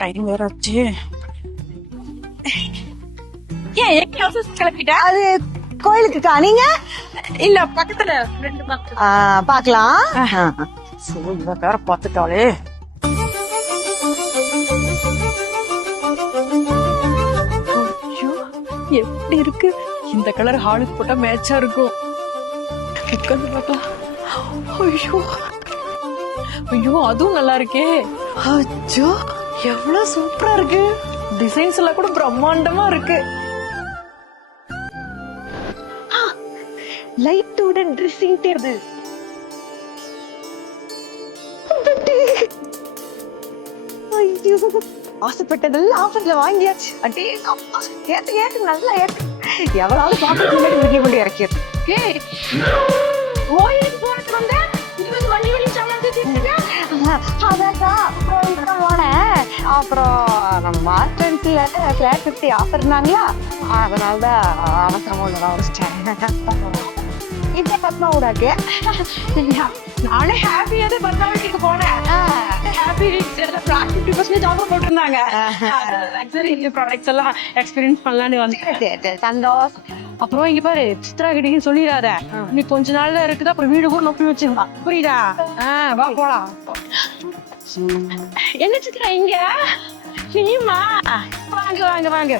Time வேற ஆச்சு. ஏன் எங்க அவசரம் கிளப்பிட்ட? அது கோயிலுக்குக்கா. நீங்க இல்ல பக்கத்துல ரெண்டு பக்கம் பாக்கலாம். வேற பாத்துட்டாளே. ஐயோ, எப்படி இருக்கு இந்த கலர்? ஹாலுக்கு போட்டா மேட்சா இருக்கும். உட்காந்து பார்க்கலாம். ஐயோ ஐயோ, அதுவும் நல்லா இருக்கே. அச்சோ, எவ்வளவு சூப்பரா இருக்கு. டிசைன்ஸ் எல்லாம் கூட பிரம்மாண்டமா இருக்கு. லைட்டோட ட்ரெஸ்ஸிங் டேபிள். ஐயோ, ஆசைப்பட்டதெல்லாம் ஆஃபர்ல வாங்கியாச்சு. அடே ஏத்து ஏத்து நல்லா ஏத்து. எவ்வளவு பாக்கிறதுக்கு முன்னாடி வீட்டுல கொண்டு இறக்கியது. கோயிலுக்கு போறது வந்த இது வண்டி வண்டி சாமான் தூக்கிட்டு அப்புறம் நம்ம மார்க்கெட்ல ஃபிளாட் 50 ஆஃபர் இருந்தாங்களா, அதனாலதான் அவசரமா ஒண்ணு வச்சிட்டேன். இதே பத்மாவோட இருக்கு. நானே ஹாப்பியாவே பத்மா வீட்டுக்கு போனேன். ஹாப்பி 50% ஆஃபர் போட்டிருந்தாங்க. லக்ஸரி ப்ராடக்ட்ஸ் எல்லாம் எக்ஸ்பீரியன்ஸ் பண்ணலான்னு வந்து சந்தோஷம். அப்புறம் இங்க பாரு, சித்ரா கிட்டே சொல்லிடாத, நீ கொஞ்ச நாள்ல இருக்குது, அப்புறம் வீடு கூட நொப்பி வச்சிருவா. புரியுதா? வா போலாம். என்ன சித்ரா இங்க? நீமா வாங்க வாங்க வாங்க.